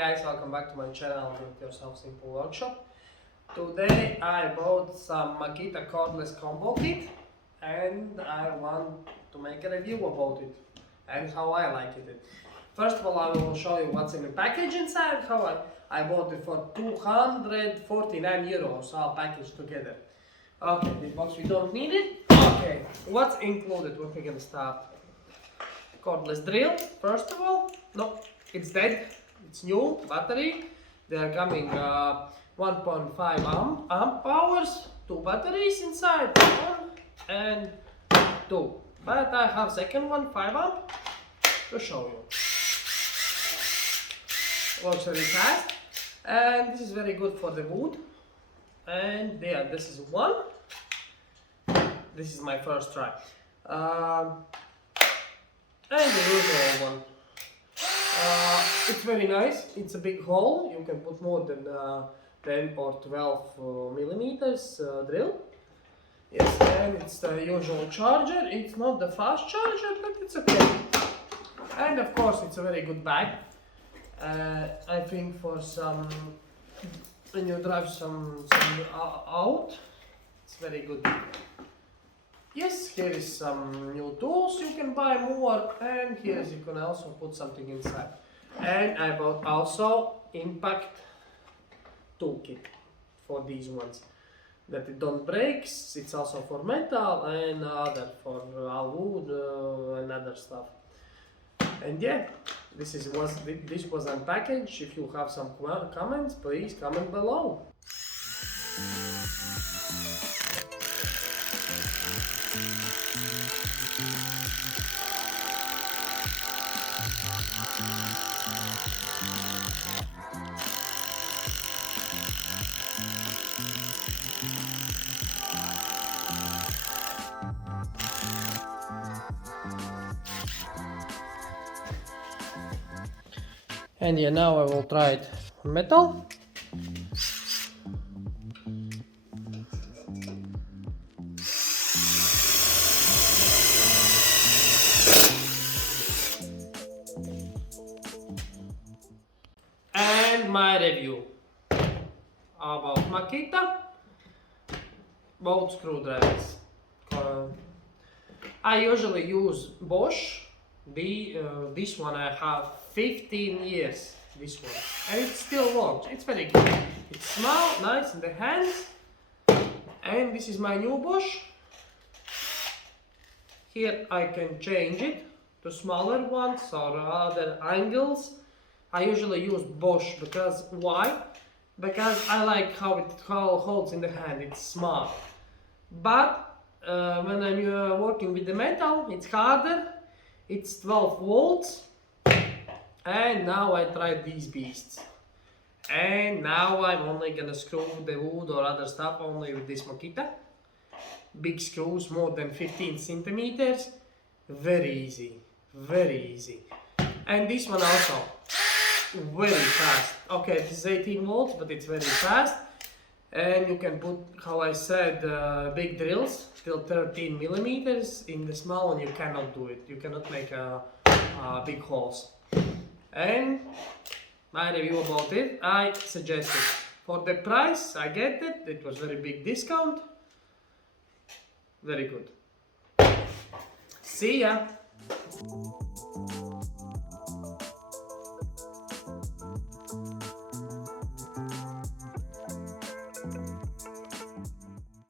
guys, welcome back to my channel Make Yourself Simple Workshop. Today I bought some Makita Cordless combo kit and I want to make a review about it and how I like it. First of all, I will show you what's in the package inside, how I bought it for 249 euros, all packaged together. Okay, this box we don't need it. Okay, what's included? What we're gonna start? Cordless drill, first of all. No, it's dead. It's new battery. They are coming 1.5 amp hours, two batteries inside, one and two. But I have second one, 5 amp, to show you. Works very fast, and this is very good for the wood. And yeah, this is one. This is my first try. And the usual one. It's very nice. It's a big hole. You can put more than 10 or 12 millimeters drill. Yes, and it's the usual charger. It's not the fast charger, but it's okay. And of course, it's a very good bag. I think for some, when you drive some out, it's very good. Yes, here is some new tools, you can buy more, and here you can also put something inside. And I bought also impact toolkit for these ones, that it don't break. It's also for metal and other for wood and other stuff. And yeah, this was unpackaged. If you have some comments, please comment below. And yeah, now I will try it on metal. And my review about Makita, both screwdrivers. I usually use Bosch. This one I have 15 years, this one, and it still works. It's very good. It's small, nice in the hands. And this is my new Bosch. Here I can change it to smaller ones or other angles. I usually use Bosch because why? Because I like how it holds in the hand. It's small. But when I'm working with the metal, it's harder. It's 12 volts. And now I tried these beasts. And now I'm only gonna screw the wood or other stuff only with this Makita. Big screws, more than 15 centimeters. Very easy. Very easy. And this one also. Very fast. Okay, this is 18 volts, but it's very fast. And you can put, how I said, big drills till 13 millimeters. In the small one, you cannot do it. You cannot make big holes. And my review about it, I suggest it. For the price, I get it. It was very big discount. Very good. See ya.